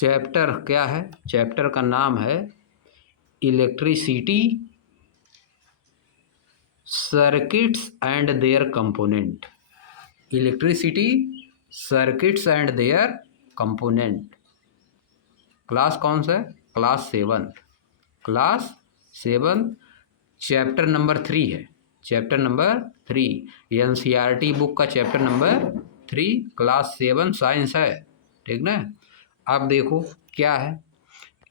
Chapter क्या है? Chapter का नाम है electricity circuits and their component. Electricity circuits and their component. Class कौन सा है? क्लास 7। क्लास 7 चैप्टर नंबर 3 है। चैप्टर नंबर 3 एनसीईआरटी बुक का चैप्टर नंबर 3 क्लास 7 साइंस है। ठीक ना? अब देखो क्या है।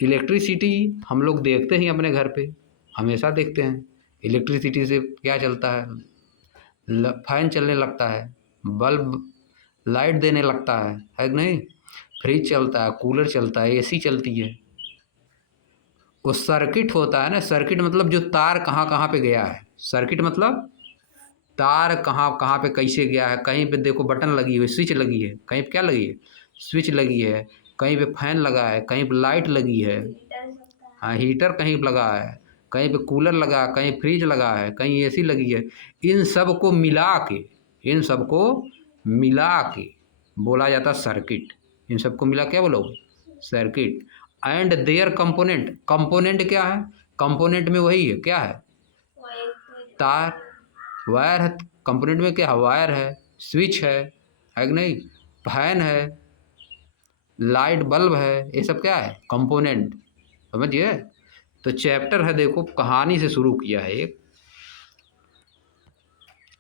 इलेक्ट्रिसिटी हम लोग देखते ही अपने घर पे, हमेशा देखते हैं। इलेक्ट्रिसिटी से क्या चलता है? फैन चलने लगता है, बल्ब लाइट देने लगता है कि नहीं? फ्रिज चलता है, कूलर चलता है, एसी चलती है। वो सर्किट होता है ना। सर्किट मतलब जो तार कहाँ कहाँ पे गया है। सर्किट मतलब तार कहाँ कहाँ पे कैसे गया है। कहीं पे देखो बटन लगी हुई, स्विच लगी है, कहीं पे क्या लगी है? स्विच लगी है। कहीं पे फैन लगा है, कहीं पे लाइट लगी है, हाँ हीटर कहीं पे लगा है, कहीं पे कूलर लगा, कहीं फ्रिज लगा है, कहीं एसी लगी है। इन सब को मिला के, इन सब को मिला के बोला जाता सर्किट। इन सबको मिला क्या बोलोगे? Circuit. And their component. Component क्या है? कंपोनेंट में वही है, क्या है? तार, वायर है। कंपोनेंट में क्या है? वायर है, स्विच है कि नहीं? फैन है, लाइट बल्ब है, ये सब क्या है? कंपोनेंट। समझिए? तो चैप्टर है, देखो कहानी से शुरू किया है। एक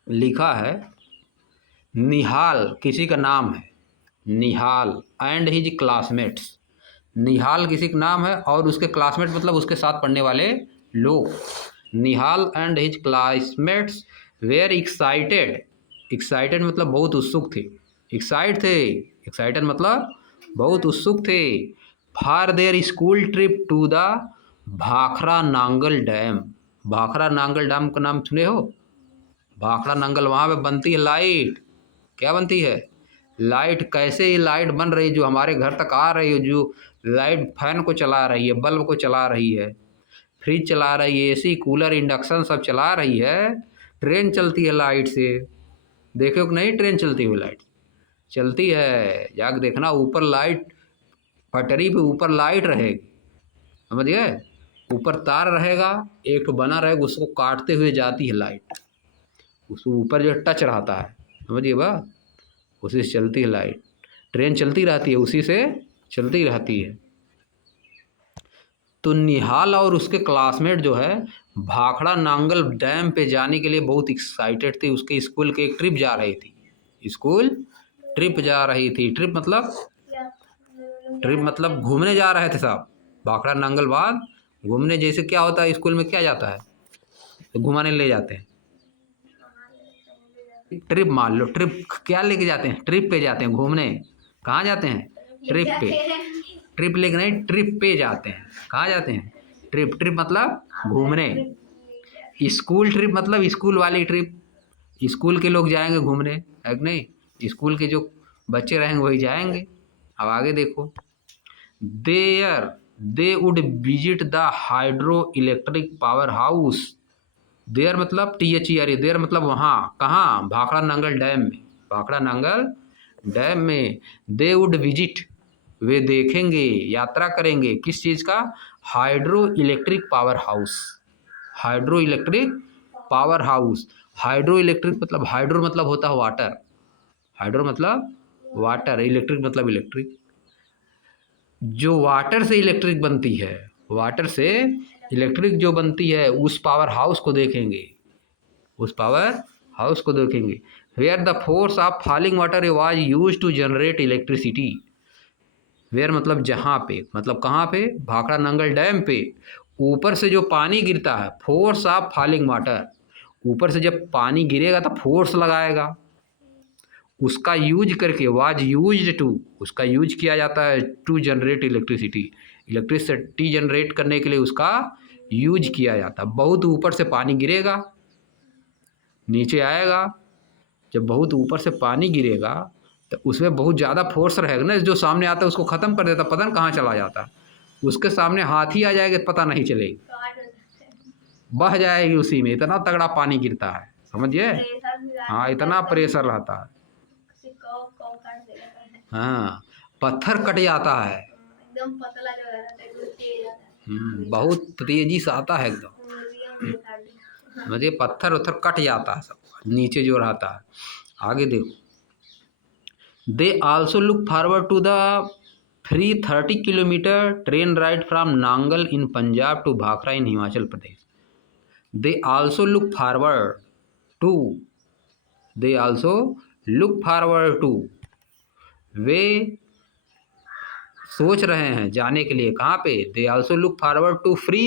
लिखा है निहाल, किसी का नाम है निहाल एंड हिज क्लासमेट्स। निहाल किसी का नाम है और उसके क्लासमेट मतलब उसके साथ पढ़ने वाले लोग। Nihal and his classmates were excited. Excited मतलब बहुत उत्सुक थे। एक्साइट थे, एक्साइटेड मतलब बहुत उत्सुक थे। For their school trip to the Bhakra Nangal dam. Bhakra Nangal dam का नाम सुने हो? भाखड़ा नांगल, वहाँ पे बनती है लाइट। क्या बनती है? लाइट। कैसे ये लाइट बन रही जो हमारे घर तक आ रही है, जो लाइट फैन को चला रही है, बल्ब को चला रही है, फ्रिज चला रही है, एसी कूलर इंडक्शन सब चला रही है। ट्रेन चलती है लाइट से। देखो कि नहीं? ट्रेन चलती हुई लाइट चलती है, जाके देखना ऊपर लाइट, पटरी पे ऊपर लाइट रहेगी। समझ गए? ऊपर तार रहेगा, एक तो बना रहेगा, उसको काटते हुए जाती है लाइट, उसको ऊपर जो टच रहता है। समझिए बात? उसी से चलती है लाइट। ट्रेन चलती रहती है, उसी से चलती रहती है। तो निहाल और उसके क्लासमेट जो है भाखड़ा नांगल डैम पे जाने के लिए बहुत एक्साइटेड थे। उसके स्कूल की एक ट्रिप जा रही थी। स्कूल ट्रिप जा रही थी। ट्रिप मतलब, ट्रिप मतलब घूमने जा रहे थे साहब। भाखड़ा नांगल बाद घूमने, जैसे क्या होता है स्कूल में, क्या जाता है? तो घुमाने ले जाते हैं। ट्रिप मान लो, ट्रिप क्या लेके जाते हैं? ट्रिप पे जाते हैं घूमने। कहाँ जाते हैं? ट्रिप पे। ट्रिप लेके नहीं, ट्रिप पे जाते हैं। कहाँ जाते हैं? ट्रिप। ट्रिप मतलब घूमने। स्कूल ट्रिप मतलब स्कूल वाली ट्रिप। स्कूल के लोग जाएंगे घूमने, है कि नहीं? स्कूल के जो बच्चे रहेंगे वही जाएंगे। अब आगे देखो। There they would visit the hydroelectric power house. There मतलब THERE। देयर मतलब वहाँ। कहाँ? भाखड़ा नांगल डैम में। भाखड़ा नांगल डैम में दे वुड विजिट, वे देखेंगे, यात्रा करेंगे। किस चीज़ का? Hydro electric power house. Hydro electric power house. Hydro electric मतलब, हाइड्रो मतलब होता है वाटर, हाइड्रो मतलब वाटर, इलेक्ट्रिक मतलब इलेक्ट्रिक। जो वाटर से इलेक्ट्रिक बनती है, वाटर से इलेक्ट्रिक जो बनती है, उस पावर हाउस को देखेंगे, उस पावर हाउस को देखेंगे। Where the force of falling water was use to generate electricity. Where मतलब जहाँ पे, मतलब कहाँ पे? भाखड़ा नांगल डैम पे। ऊपर से जो पानी गिरता है, फोर्स ऑफ फॉलिंग वाटर, ऊपर से जब पानी गिरेगा तो फोर्स लगाएगा, उसका यूज करके, वाज यूज टू, उसका यूज किया जाता है to generate electricity. Electricity generate करने के लिए उसका यूज किया जाता है। बहुत ऊपर से पानी गिरेगा, नीचे आएगा। जब बहुत ऊपर से पानी गिरेगा तो उसमें बहुत ज़्यादा फोर्स रहेगा ना, जो सामने आता है उसको ख़त्म कर देता, पता नहीं कहाँ चला जाता। उसके सामने हाथी आ जाएगा तो पता नहीं चलेगी, बह जाएगी उसी में। इतना तगड़ा पानी गिरता है, समझिए? हाँ, इतना प्रेशर रहता है। हाँ, पत्थर कट जाता है। एकदम पतला जो रहता है एकदम तेज आता है। बहुत तेजी से आता है एकदम, मुझे पत्थर उत्थर कट जाता है सब नीचे जो रहता है। आगे देखो, they also look forward to the free 30 kilometre train ride from Nangal in Punjab to Bhakra in Himachal Pradesh. They also look forward to, they also look forward to, वे सोच रहे हैं जाने के लिए कहाँ पे। They also look forward to free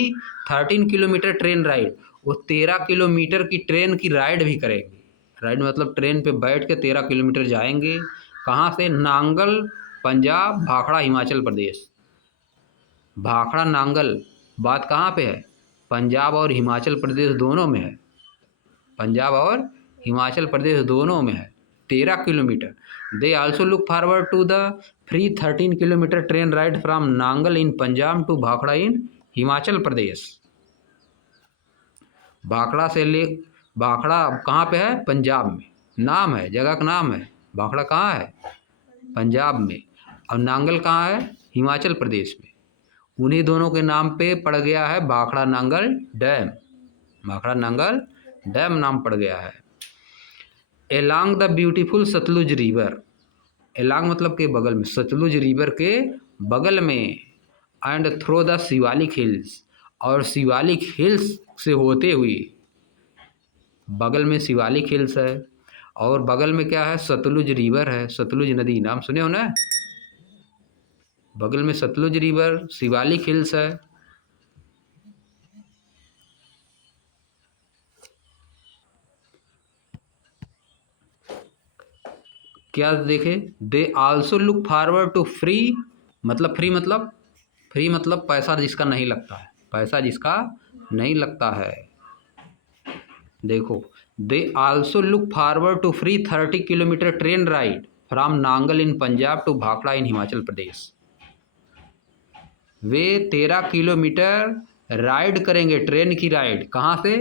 13 kilometre train ride, वो 13 किलोमीटर की ट्रेन की राइड भी करेंगे। राइड मतलब ट्रेन पे बैठ के 13 किलोमीटर जाएंगे। कहाँ से? नांगल पंजाब, भाखड़ा हिमाचल प्रदेश। भाखड़ा नांगल बात कहाँ पे है? पंजाब और हिमाचल प्रदेश दोनों में है, पंजाब और हिमाचल प्रदेश दोनों में है। 13 kilometre. They also look forward to the free 13 kilometre train ride from Nangal in Punjab to Bhakra in Himachal Pradesh. Bhakra से ले, भाखड़ा कहाँ पे है? पंजाब में, नाम है जगह का नाम है। भाखड़ा कहाँ है? पंजाब में। और नांगल कहाँ है? हिमाचल प्रदेश में। उन्हीं दोनों के नाम पे पड़ गया है भाखड़ा नांगल डैम, भाखड़ा नांगल डैम नाम पड़ गया है। Along the beautiful Sutlej river, along मतलब के बगल में, सतलुज रिवर के बगल में। And through the Shivalik hills, और शिवालिक हिल्स से होते हुए, बगल में शिवालिक हिल्स है और बगल में क्या है? सतलुज रिवर है, सतलुज नदी, नाम सुने हो ना? बगल में सतलुज रिवर, शिवालिक हिल्स है। क्या देखे? They also look forward to free, मतलब फ्री मतलब, फ्री मतलब पैसा जिसका नहीं लगता है, पैसा जिसका नहीं लगता है। देखो, they also look forward to free 30 kilometre train ride from Nangal in Punjab to Bhakra in Himachal Pradesh. वे 13 किलोमीटर राइड करेंगे, ट्रेन की राइड। कहाँ से?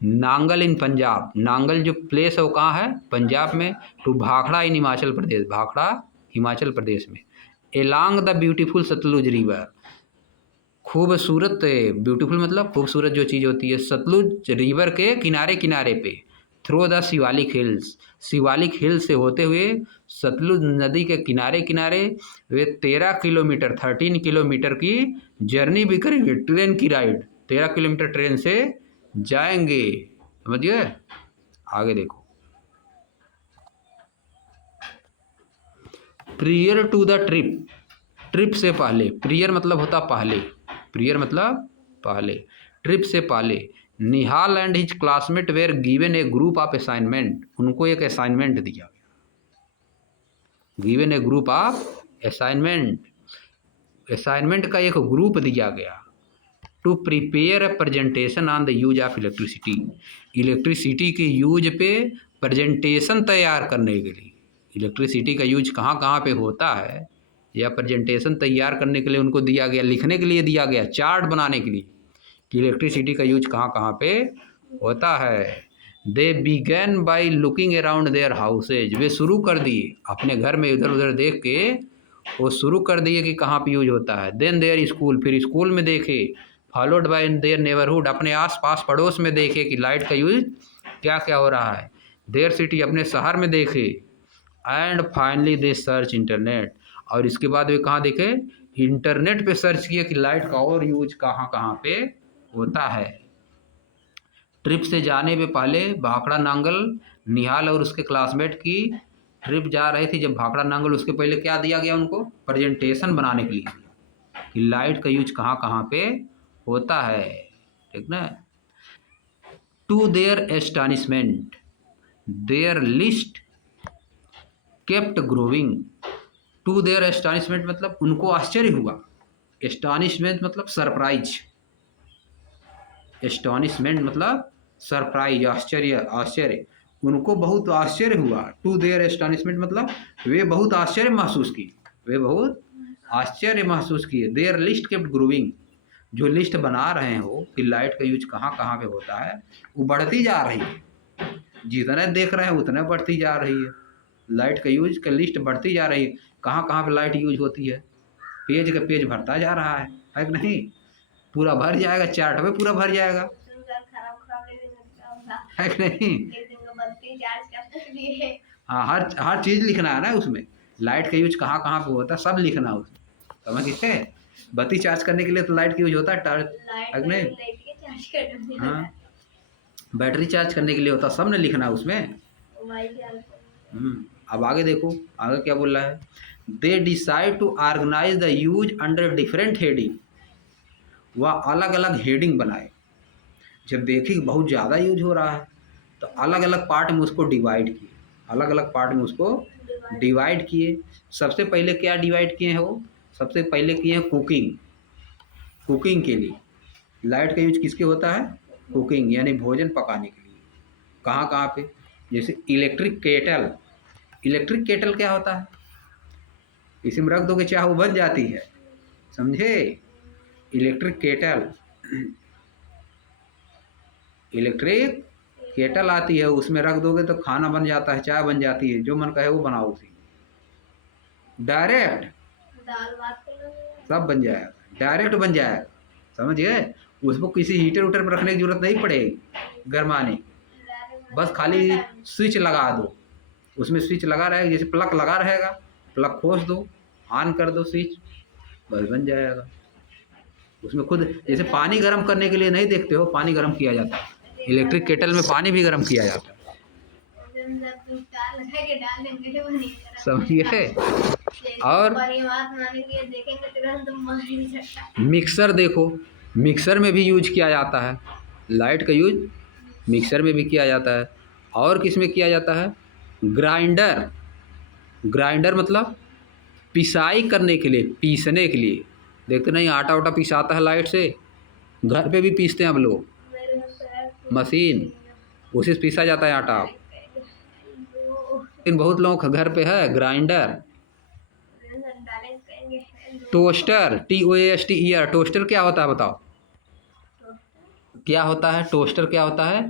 नांगल इन पंजाब, नांगल जो प्लेस है वो कहाँ है? पंजाब में। टू भाखड़ा इन हिमाचल प्रदेश, भाखड़ा हिमाचल प्रदेश में। Along the beautiful Sutlej river, खूबसूरत, ब्यूटीफुल मतलब खूबसूरत जो चीज़ होती है, सतलुज रिवर के किनारे किनारे पे। Through the Shivalik hills, Shivalik hills से होते हुए सतलुज नदी के किनारे किनारे वे 13 किलोमीटर 13 किलोमीटर की जर्नी भी करेंगे, ट्रेन की राइड। 13 किलोमीटर ट्रेन से जाएंगे, समझिए। आगे देखो, prior to the trip, trip से पहले, प्रियर मतलब होता पहले, प्रियर मतलब पहले, ट्रिप से पहले Nihal and his classmate were given a group of assignment, उनको एक असाइनमेंट दिया गया, given a group of assignment, assignment का एक ग्रुप दिया गया। To prepare a presentation on the use of electricity, electricity के यूज पे प्रेजेंटेशन तैयार करने के लिए, इलेक्ट्रिसिटी का यूज कहाँ कहाँ पे होता है या प्रेजेंटेशन तैयार करने के लिए उनको दिया गया, लिखने के लिए दिया गया, चार्ट बनाने के लिए कि इलेक्ट्रिसिटी का यूज कहाँ कहाँ पे होता है। They began by looking around their houses, वे शुरू कर दिए अपने घर में इधर उधर देख के, वो शुरू कर दिए कि कहाँ पे यूज होता है। देन देयर स्कूल, फिर स्कूल में देखे। फॉलोड बाय देयर नेबरहुड, अपने आस पास पड़ोस में देखे कि लाइट का यूज क्या क्या हो रहा है। देयर सिटी, अपने शहर में देखे। And finally they search internet, और इसके बाद वे कहाँ देखे? इंटरनेट पे सर्च किए कि लाइट का और यूज कहाँ कहाँ पे होता है। ट्रिप से जाने पे पहले भाखड़ा नांगल, निहाल और उसके क्लासमेट की ट्रिप जा रहे थे जब भाखड़ा नांगल, उसके पहले क्या दिया गया उनको? प्रेजेंटेशन बनाने के लिए कि लाइट का यूज कहाँ कहाँ पे होता है, ठीक ना। To their astonishment their list kept growing, to their astonishment मतलब उनको आश्चर्य हुआ, एस्टॉनिशमेंट मतलब सरप्राइज, एस्टॉनिशमेंट मतलब सरप्राइज, आश्चर्य, आश्चर्य, उनको बहुत आश्चर्य हुआ। टू देयर एस्टॉनिशमेंट मतलब वे बहुत आश्चर्य महसूस किए, वे बहुत आश्चर्य महसूस किए। देयर लिस्ट केप्ट ग्रोविंग, जो लिस्ट बना रहे हो कि लाइट का यूज कहाँ कहाँ पे होता है, वो बढ़ती जा रही है, जितने देख रहे हैं उतने बढ़ती जा रही है, लाइट का यूज का लिस्ट बढ़ती जा रही है, कहाँ कहाँ पे लाइट यूज होती है। पेज का पेज भरता जा रहा है कि नहीं? पूरा भर जाएगा, चार्ट में पूरा भर जाएगा, है कि नहीं? हाँ, हर चीज़ लिखना है ना उसमें। लाइट का यूज कहाँ कहाँ पे होता है सब लिखना है उसमें, समझ गए? बत्ती चार्ज करने के लिए तो लाइट का यूज होता है, टॉर्च, है कि नहीं? हाँ, बैटरी चार्ज करने के लिए होता है, सब ने लिखना है उसमें। अब आगे देखो, आगे क्या बोल रहा है? They decide to organise the use under different heading. वह अलग अलग हेडिंग बनाए। जब देखी कि बहुत ज़्यादा यूज हो रहा है तो अलग अलग पार्ट में उसको डिवाइड किए, अलग अलग पार्ट में उसको डिवाइड किए। सबसे पहले क्या डिवाइड किए हैं वो? सबसे पहले किए हैं कुकिंग। कुकिंग के लिए लाइट का यूज किसके होता है? कुकिंग, यानी भोजन पकाने के लिए। कहाँ कहाँ पे? जैसे इलेक्ट्रिक केटल। इलेक्ट्रिक केटल क्या होता है? इसी में रख दोगे चाह वो बन जाती है, समझे? इलेक्ट्रिक केटल, इलेक्ट्रिक केटल आती है, उसमें रख दोगे तो खाना बन जाता है, चाय बन जाती है, जो मन कहे वो बनाओ, उसी डायरेक्ट दाल भात सब बन जाएगा, डायरेक्ट बन जाएगा, समझ गए? उसको किसी हीटर उटर पर रखने की जरूरत नहीं पड़ेगी गरमाने, बस खाली स्विच लगा दो, उसमें स्विच लगा रहेगा, जैसे प्लग लगा रहेगा, प्लग खोस दो, ऑन कर दो स्विच, बस बन जाएगा। उसमें खुद जैसे पानी गर्म करने के लिए नहीं देखते हो, पानी गर्म किया जाता है, इलेक्ट्रिक केटल में पानी भी गर्म किया जाता है, समझिए? और मिक्सर देखो, मिक्सर में भी यूज किया जाता है, लाइट का यूज मिक्सर में भी किया जाता है। और किस में किया जाता है? ग्राइंडर। ग्राइंडर मतलब पिसाई करने के लिए, पीसने के लिए। देखते नहीं, आटा वाटा पिसाता है लाइट से, घर पे भी पीसते हैं हम लोग, मशीन, उसी से पीसा जाता है आटा। लेकिन बहुत लोगों के घर पे है ग्राइंडर। टोस्टर, TOASTER, टोस्टर क्या होता है बताओ? क्या होता है टोस्टर? क्या होता है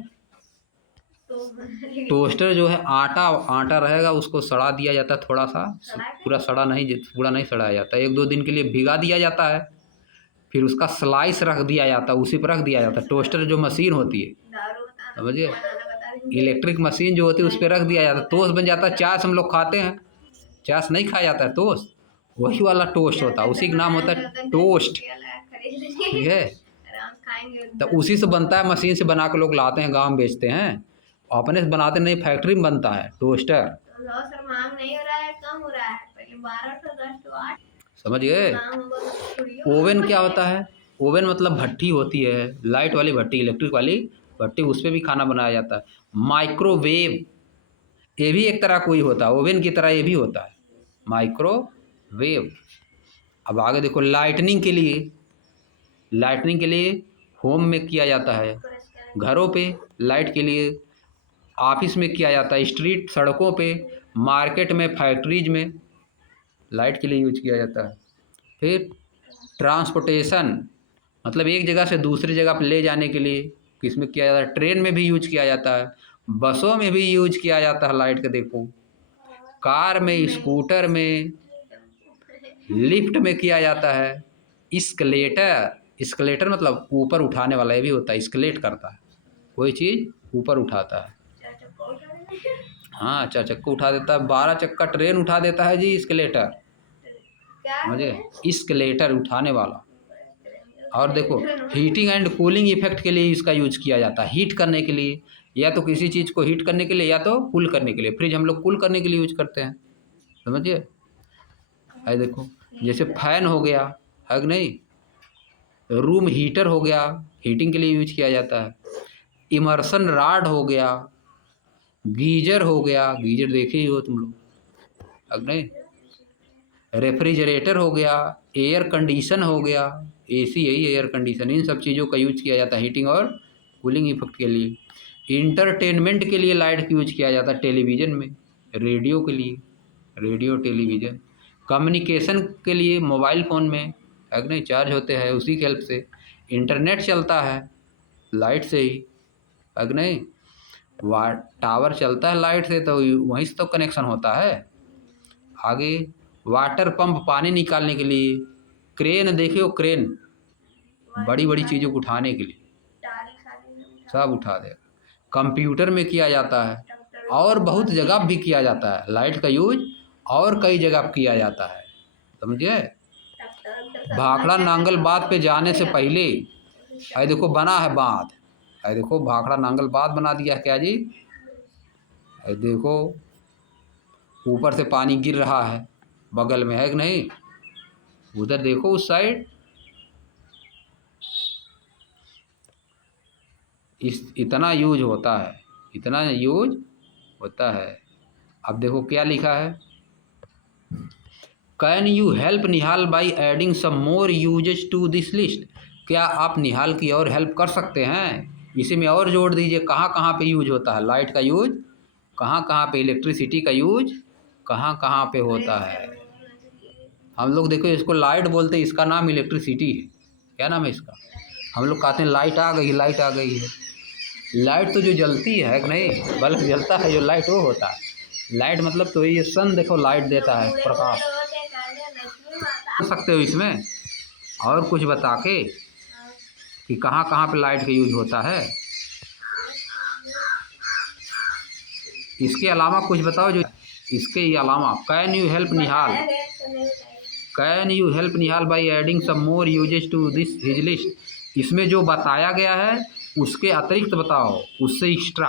टोस्टर? जो है आटा रहेगा, उसको सड़ा दिया जाता है थोड़ा सा, पूरा सड़ा नहीं, पूरा नहीं सड़ाया जाता, 1-2 दिन के लिए भिगा दिया जाता है, फिर उसका स्लाइस रख दिया जाता है, उसी पर रख दिया जाता है। टोस्टर जो मशीन होती है, समझिए? इलेक्ट्रिक मशीन जो होती है उस पर रख दिया जाता है, टोस्ट बन जाता है। चाय हम लोग खाते हैं, चाय नहीं खाया जाता है टोस्ट, वही वाला टोस्ट होता है, उसी का नाम होता है टोस्ट, ठीक है? तो उसी से बनता है, मशीन से बना के लोग लाते हैं, गाँव में बेचते हैं, अपने से बनाते नहीं, फैक्ट्री में बनता है टोस्टर, समझ गए? ओवन क्या होता है? ओवन मतलब भट्टी होती है, लाइट वाली भट्टी, इलेक्ट्रिक वाली भट्टी, उस पर भी खाना बनाया जाता है। माइक्रोवेव, ये भी एक तरह कोई होता है, ओवन की तरह ये भी होता है, माइक्रोवेव। अब आगे देखो, लाइटनिंग के लिए, लाइटनिंग के लिए होम में किया जाता है, घरों पे लाइट के लिए, ऑफिस में किया जाता है, स्ट्रीट, सड़कों पे, मार्केट में, फैक्ट्रीज में लाइट के लिए यूज किया जाता है। फिर ट्रांसपोर्टेशन, मतलब एक जगह से दूसरी जगह पर ले जाने के लिए किस में किया जाता है? ट्रेन में भी यूज किया जाता है, बसों में भी यूज किया जाता है लाइट का, देखो, कार में, स्कूटर में, लिफ्ट में किया जाता है। स्केलेटर, स्केलेटर मतलब ऊपर उठाने वाला, ये भी होता है, स्केलेट करता है, कोई चीज़ ऊपर उठाता है। हाँ, 4 चक्का उठा देता है, 12 चक्का ट्रेन उठा देता है जी, स्केलेटर, समझे? स्केलेटर उठाने वाला। और देखो, हीटिंग एंड कूलिंग इफेक्ट के लिए इसका यूज किया जाता है, हीट करने के लिए, या तो किसी चीज़ को हीट करने के लिए, या तो कूल करने के लिए। फ्रिज हम लोग कूल करने के लिए यूज करते हैं, समझिए? है देखो, जैसे फैन हो गया, है कि नहीं? रूम हीटर हो गया, हीटिंग के लिए यूज किया जाता है। इमर्सन रॉड हो गया, गीजर हो गया, गीजर देखे ही हो तुम लोग, है कि नहीं? रेफ्रिजरेटर हो गया, एयर कंडीशन हो गया, AC यही एयर कंडीशन, इन सब चीज़ों का यूज किया जाता है हीटिंग और कूलिंग इफेक्ट के लिए। इंटरटेनमेंट के लिए लाइट का यूज किया जाता है, टेलीविज़न में, रेडियो के लिए, रेडियो टेलीविज़न। कम्युनिकेशन के लिए मोबाइल फ़ोन में, है कि नहीं, चार्ज होते हैं उसी की हेल्प से। इंटरनेट चलता है लाइट से ही, है कि नहीं? टावर चलता है लाइट से, तो वहीं से तो कनेक्शन होता है। आगे वाटर पंप, पानी निकालने के लिए, क्रेन देखियो, क्रेन बड़ी बड़ी चीज़ों को उठाने के लिए सब उठा देगा। कंप्यूटर में किया जाता है और बहुत जगह भी किया जाता है। लाइट का यूज और कई जगह किया जाता है, समझे। भाखड़ा नांगल बांध पे जाने से पहले अरे देखो बना है बांध, अरे देखो भाखड़ा नांगल बांध बना दिया है क्या जी। अरे देखो ऊपर से पानी गिर रहा है, बगल में है कि नहीं, उधर देखो उस साइड। इतना यूज होता है, इतना यूज होता है। अब देखो क्या लिखा है, can you help Nihal by adding some more usages to this list. क्या आप निहाल की और हेल्प कर सकते हैं, इसी में और जोड़ दीजिए कहाँ कहाँ पे यूज होता है लाइट का यूज, कहाँ कहाँ पे इलेक्ट्रिसिटी का यूज कहाँ कहाँ पे होता है। हम लोग देखो इसको लाइट बोलते हैं, इसका नाम इलेक्ट्रिसिटी है। क्या नाम है इसका, हम लोग कहते हैं लाइट आ गई, लाइट आ गई है। लाइट तो जो जलती है कि नहीं, बल्ब जलता है जो लाइट वो होता है। लाइट मतलब तो ये सन देखो लाइट देता है, प्रकाश कर सकते हो इसमें और कुछ बता के कि कहाँ कहाँ पे लाइट का यूज होता है। इसके अलावा कुछ बताओ जो इसके अलावा। Can you help Nihal, can you help Nihal by adding some more usages to this his list. इसमें जो बताया गया है उसके अतिरिक्त बताओ, उससे एक्स्ट्रा।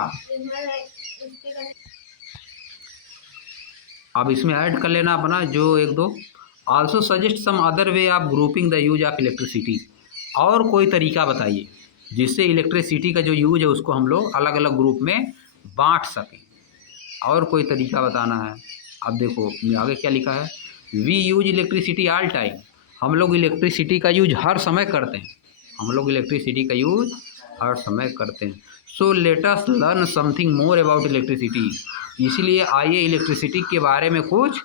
अब इसमें ऐड कर लेना अपना जो एक दो। Also suggest some other way of grouping the use of electricity. और कोई तरीका बताइए जिससे इलेक्ट्रिसिटी का जो यूज है उसको हम लोग अलग अलग ग्रुप में बांट सकें, और कोई तरीका बताना है। अब देखो आगे क्या लिखा है, we use electricity all time. हम लोग इलेक्ट्रिसिटी का यूज हर समय करते हैं, हम लोग इलेक्ट्रिसिटी का यूज हर समय करते हैं। So let us learn something more about electricity. इसीलिए आइए इलेक्ट्रिसिटी के बारे में कुछ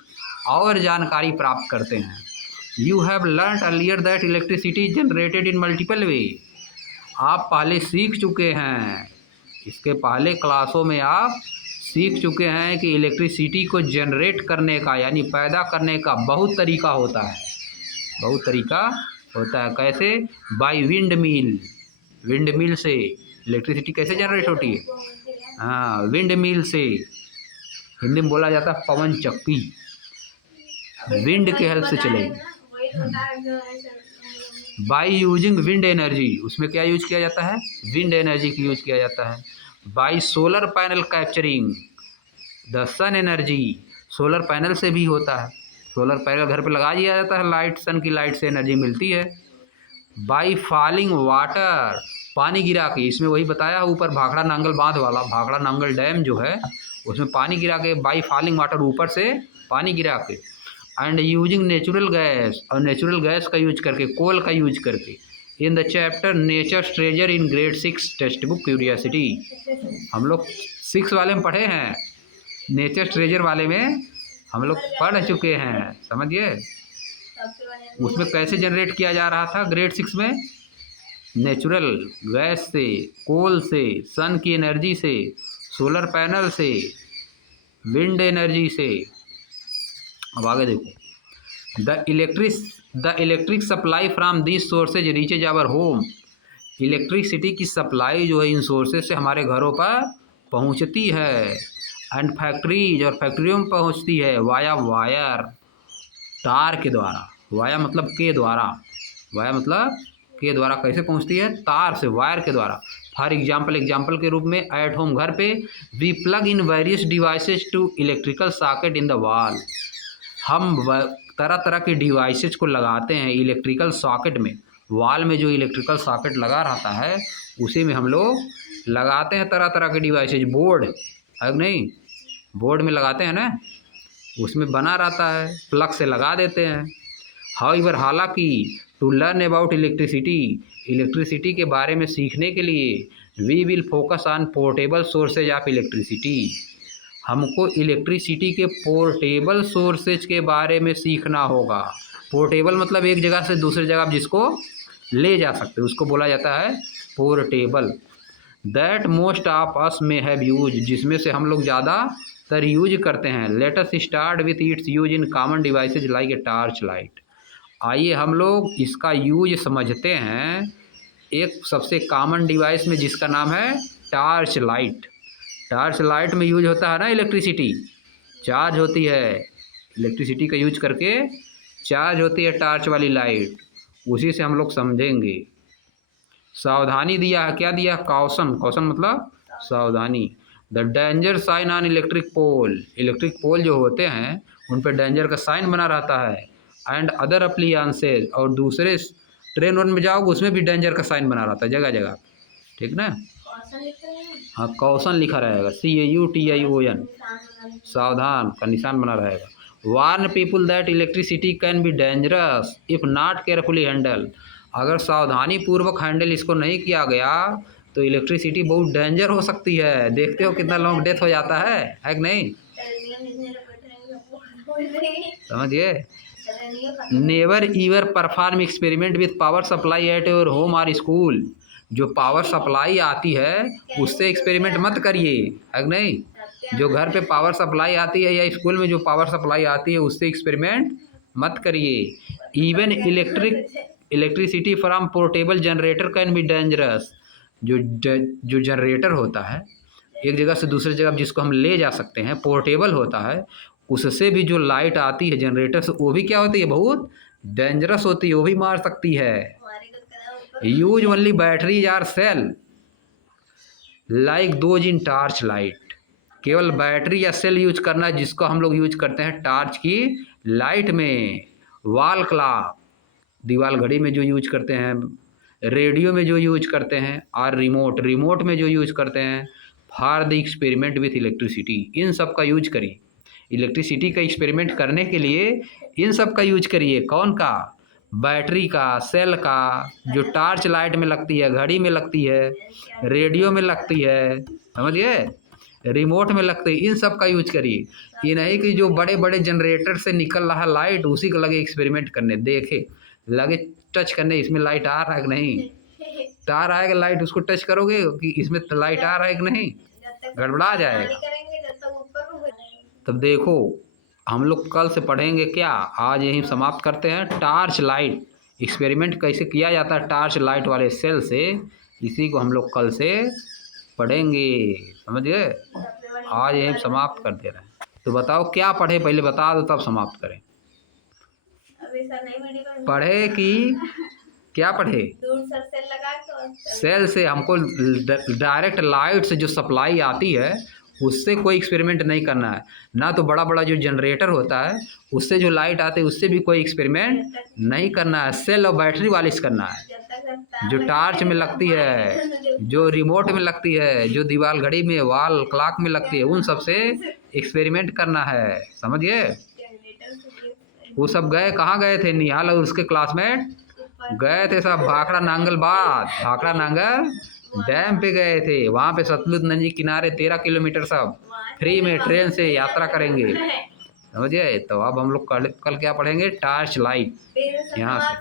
और जानकारी प्राप्त करते हैं। You have learn earlier that electricity generated in multiple way. आप पहले सीख चुके हैं, इसके पहले क्लासों में आप सीख चुके हैं कि इलेक्ट्रिसिटी को जनरेट करने का यानी पैदा करने का बहुत तरीका होता है, बहुत तरीका होता है। कैसे, by wind mill, wind mill से इलेक्ट्रिसिटी कैसे जनरेट होती है। हाँ, विंड मिल से हिंदी में बोला जाता है पवन चक्की, विंड के हेल्प से चलेगी। बाय यूजिंग विंड एनर्जी, उसमें क्या यूज किया जाता है, विंड एनर्जी की यूज किया जाता है। By solar panel capturing the sun energy, solar panel से भी होता है, सोलर पैनल घर पे लगा दिया जाता है, लाइट सन की लाइट से एनर्जी मिलती है। बाय फॉलिंग वाटर, पानी गिरा के, इसमें वही बताया ऊपर भाखड़ा नांगल बांध वाला, भाखड़ा नांगल डैम जो है उसमें पानी गिरा के, बाय फॉलिंग वाटर ऊपर से पानी गिरा के। एंड यूजिंग नेचुरल गैस, और नेचुरल गैस का यूज करके, कोल का यूज करके। In the chapter nature treasure in grade 6 text book curiosity, हम लोग 6 वाले में पढ़े हैं, नेचर ट्रेजर वाले में हम लोग पढ़ चुके हैं, समझिए। उसमें कैसे जनरेट किया जा रहा था ग्रेड 6 में, नेचुरल गैस से, कोल से, सन की एनर्जी से, सोलर पैनल से, विंड एनर्जी से। अब आगे देखो, the electric supply from this sources reaches our home. Electricity की सप्लाई जो है इन सोर्सेज से हमारे घरों पर पहुंचती है। एंड फैक्ट्रीज, और फैक्ट्रियों में पहुंचती है वाया वायर, तार के द्वारा। वाया मतलब के द्वारा, वाया मतलब के द्वारा। कैसे पहुंचती है, तार से, वायर के द्वारा। फॉर एग्जाम्पल, एग्जाम्पल के रूप में एट होम, घर पे, we plug in various devices to electrical socket in the wall. हम तरह तरह के डिवाइसेज को लगाते हैं इलेक्ट्रिकल सॉकेट में, वॉल में जो इलेक्ट्रिकल सॉकेट लगा रहता है उसी में हम लोग लगाते हैं तरह तरह के डिवाइसेज। बोर्ड है नहीं, बोर्ड में लगाते हैं ना, उसमें बना रहता है, प्लग से लगा देते हैं। हाउएवर, हालांकि, to learn about electricity, electricity के बारे में सीखने के लिए we will focus on portable sources of electricity. हमको इलेक्ट्रिसिटी के पोर्टेबल सोर्सेज के बारे में सीखना होगा। पोर्टेबल मतलब एक जगह से दूसरी जगह आप जिसको ले जा सकते हो उसको बोला जाता है portable. That most of us में हैव यूज, जिसमें से हम लोग ज़्यादातर यूज करते हैं। Let us start with its use in common devices like a torch light. आइए हम लोग इसका यूज समझते हैं एक सबसे कॉमन डिवाइस में, जिसका नाम है टार्च लाइट। टार्च लाइट में यूज होता है ना इलेक्ट्रिसिटी, चार्ज होती है, इलेक्ट्रिसिटी का यूज करके चार्ज होती है टार्च वाली लाइट, उसी से हम लोग समझेंगे। सावधानी दिया है, क्या दिया? कॉशन। कॉशन मतलब सावधानी। The danger sign on electric pole, electric pole जो होते हैं उन पर डेंजर का साइन बना रहता है। एंड अदर अप्लियंसेज, और दूसरे ट्रेन वन में जाओगे उसमें भी डेंजर का साइन बना रहता है जगह जगह, ठीक ना? हाँ, कॉशन लिखा रहेगा, CAUTION, सावधान का निशान बना रहेगा। Warn people that electricity can be dangerous if not carefully handle, अगर सावधानी पूर्वक हैंडल इसको नहीं किया गया तो इलेक्ट्रिसिटी बहुत डेंजर हो सकती है। देखते हो कितना लोग डेथ हो जाता है कि नहीं? समझिए। Never ईवर perform experiment with power supply at your home और स्कूल, जो पावर सप्लाई आती है उससे एक्सपेरिमेंट मत करिए, है कि नहीं? जो घर पे पावर सप्लाई आती है या स्कूल में जो पावर सप्लाई आती है उससे एक्सपेरिमेंट मत करिए। Even electricity from portable generator can be dangerous, जो जनरेटर होता है एक जगह से दूसरी जगह जिसको हम ले जा सकते हैं, पोर्टेबल होता है, उससे भी जो लाइट आती है जनरेटर से, वो भी क्या होती है? बहुत डेंजरस होती है, वो भी मार सकती है। Use only batteries or cell like those in torch light, केवल बैटरी या सेल यूज करना है जिसको हम लोग यूज करते हैं टार्च की लाइट में। वॉल क्लॉक, दीवार घड़ी में जो यूज करते हैं, रेडियो में जो यूज करते हैं, और रिमोट में जो यूज करते हैं। For the experiment with electricity, इन सब का यूज करिए। इलेक्ट्रिसिटी का एक्सपेरिमेंट करने के लिए इन सब का यूज करिए। कौन का? बैटरी का, सेल का, जो टार्च लाइट में लगती है, घड़ी में लगती है, रेडियो में लगती है, समझिए, रिमोट में लगती है, इन सब का यूज करिए। ये नहीं कि जो बड़े बड़े जनरेटर से निकल रहा लाइट उसी को लगे एक्सपेरिमेंट करने, देखे लगे टच करने इसमें लाइट आ रहा है कि नहीं, तार आएगा लाइट उसको टच करोगे कि इसमें लाइट आ रहा है कि नहीं, गड़बड़ा जाएगा। तब देखो हम लोग कल से पढ़ेंगे क्या, आज यहीं समाप्त करते हैं। टार्च लाइट एक्सपेरिमेंट कैसे किया जाता है टार्च लाइट वाले सेल से, इसी को हम लोग कल से पढ़ेंगे, समझ गए? आज यहीं समाप्त कर दे रहे हैं। तो बताओ क्या पढ़े, पहले बता दो तब समाप्त करें। पढ़े कि क्या पढ़े? सेल से हमको डायरेक्ट लाइट से जो सप्लाई आती है उससे कोई एक्सपेरिमेंट नहीं करना है। ना तो बड़ा बड़ा जो जनरेटर होता है उससे जो लाइट आती है उससे भी कोई एक्सपेरिमेंट नहीं करना है। सेल और बैटरी वाली से करना है, जो टार्च में लगती है, जो रिमोट में लगती है, जो दीवार घड़ी में, वॉल क्लॉक में लगती है, उन सब से एक्सपेरिमेंट करना है, समझिए। वो सब गए कहाँ गए थे? निहाल और उसके क्लासमेट गए थे सब भाखड़ा नांगल डैम पे गए थे। वहाँ पे सतलुज नदी किनारे 13 किलोमीटर सब फ्री में ट्रेन से यात्रा करेंगे, समझिए। तो अब हम लोग कल क्या पढ़ेंगे? Torch light. यहाँ से